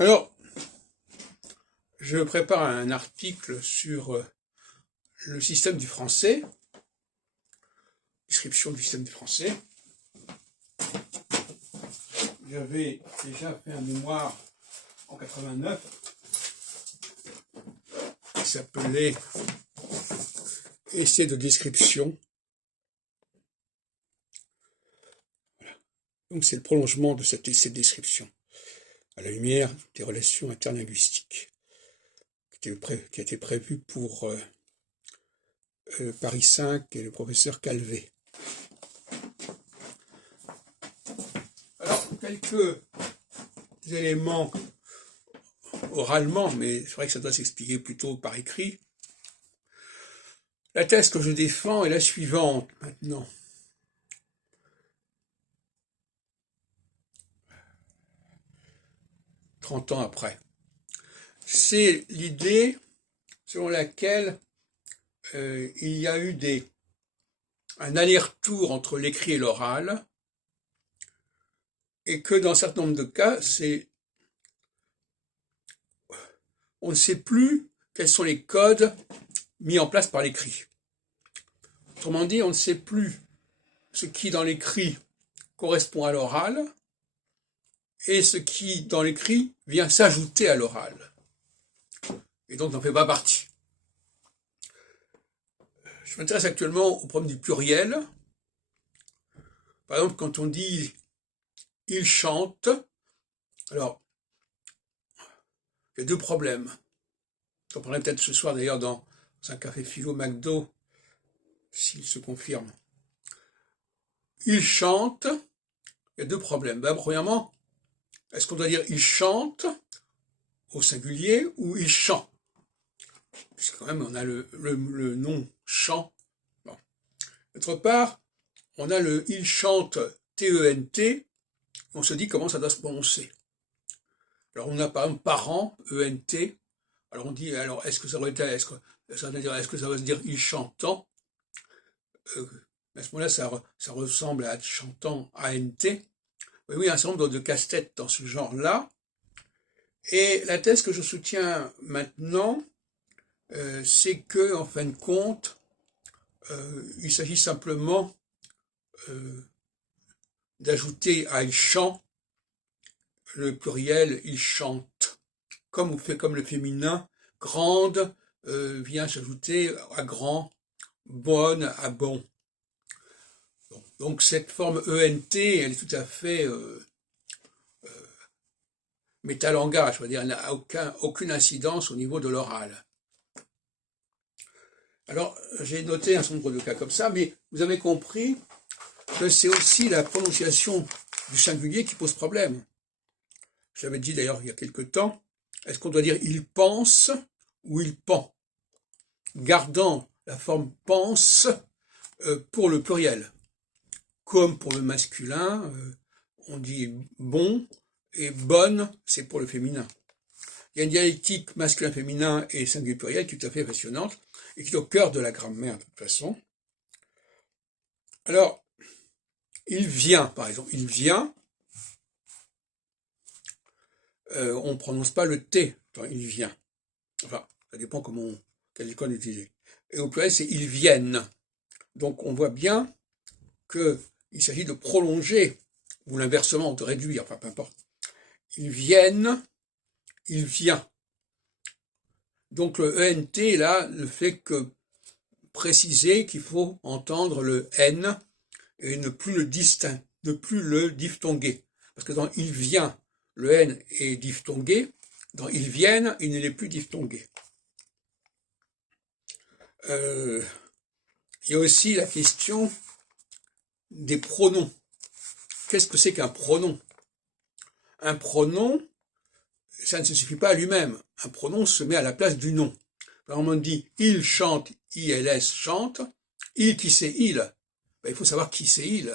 Alors, je prépare un article sur le système du français, description du système du français. J'avais déjà fait un mémoire en 89 qui s'appelait Essai de description. Voilà. Donc c'est le prolongement de cet essai de description à la lumière des relations interlinguistiques qui a été prévu pour Paris 5 et le professeur Calvet. Alors, quelques éléments oralement, mais c'est vrai que ça doit s'expliquer plutôt par écrit. La thèse que je défends est la suivante maintenant. « 30 ans après. C'est l'idée selon laquelle il y a eu un aller-retour entre l'écrit et l'oral, et que dans un certain nombre de cas, on ne sait plus quels sont les codes mis en place par l'écrit. Autrement dit, on ne sait plus ce qui dans l'écrit correspond à l'oral et ce qui dans l'écrit vient s'ajouter à l'oral et donc n'en fait pas partie. Je m'intéresse actuellement au problème du pluriel. Par exemple, quand on dit « il chante », alors il y a deux problèmes. J'en parlerai peut-être ce soir d'ailleurs dans un café philo McDo, s'il se confirme. Il chante, il y a deux problèmes. Ben, premièrement, est-ce qu'on doit dire il chante au singulier ou il chant? Puisque quand même on a le nom chant. Bon. D'autre part, on a le il chante T-E-N-T, on se dit comment ça doit se prononcer. Alors on a par exemple parent, E-N-T, alors on dit, alors est-ce que ça va se dire il chantant? À ce moment-là, ça ressemble à chantant A-N-T. Oui, un certain nombre de casse-têtes dans ce genre-là. Et la thèse que je soutiens maintenant, c'est que, en fin de compte, il s'agit simplement d'ajouter à il chante le pluriel il chante, comme le féminin grande vient s'ajouter à grand, bonne à bon. Donc cette forme ENT, elle est tout à fait métalangage, je veux dire, elle n'a aucune incidence au niveau de l'oral. Alors, j'ai noté un certain nombre de cas comme ça, mais vous avez compris que c'est aussi la prononciation du singulier qui pose problème. Je l'avais dit d'ailleurs il y a quelque temps, est-ce qu'on doit dire « il pense » ou « il pend », gardant la forme « pense » pour le pluriel. Comme pour le masculin, on dit « bon » et « bonne », c'est pour le féminin. Il y a une dialectique masculin-féminin et singulier-pluriel qui est tout à fait passionnante et qui est au cœur de la grammaire de toute façon. Alors, il vient, par exemple, il vient, on ne prononce pas le T quand il vient. Enfin, ça dépend quel icône utiliser. Et au pluriel, c'est ils viennent. Donc on voit bien qu'il s'agit de prolonger, ou l'inversement, de réduire, enfin peu importe. Ils viennent, il vient. Donc le ENT, là, ne fait que préciser qu'il faut entendre le N et ne plus le diphtonguer. Parce que dans il vient, le N est diphtongué, dans ils viennent, il ne l'est plus diphtongué. Il y a aussi la question des pronoms. Qu'est-ce que c'est qu'un pronom? Un pronom, ça ne se suffit pas à lui-même. Un pronom se met à la place du nom. Par exemple, on dit « il chante »,« ils chante »,« il » qui c'est « il ». Ben, il faut savoir qui c'est « il ».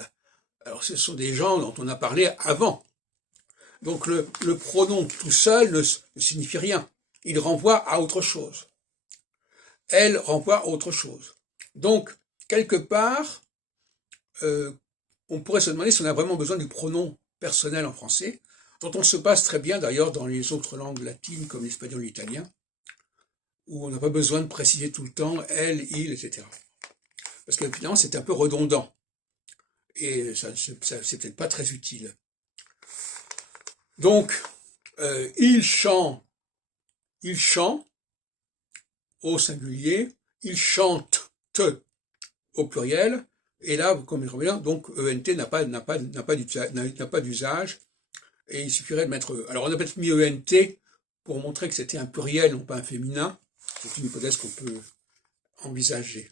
Alors ce sont des gens dont on a parlé avant. Donc le pronom tout seul ne signifie rien. Il renvoie à autre chose. Elle renvoie à autre chose. Donc, quelque part, on pourrait se demander si on a vraiment besoin du pronom personnel en français. dont on se passe très bien d'ailleurs dans les autres langues latines comme l'espagnol et l'italien, où on n'a pas besoin de préciser tout le temps elle, il, etc. Parce que finalement c'est un peu redondant, et ça c'est peut-être pas très utile. Donc, il chante au singulier, il chante au pluriel, et là, comme je reviens, donc ENT n'a pas d'usage, et il suffirait de mettre E. Alors on a peut-être mis ENT pour montrer que c'était un pluriel, non pas un féminin. C'est une hypothèse qu'on peut envisager.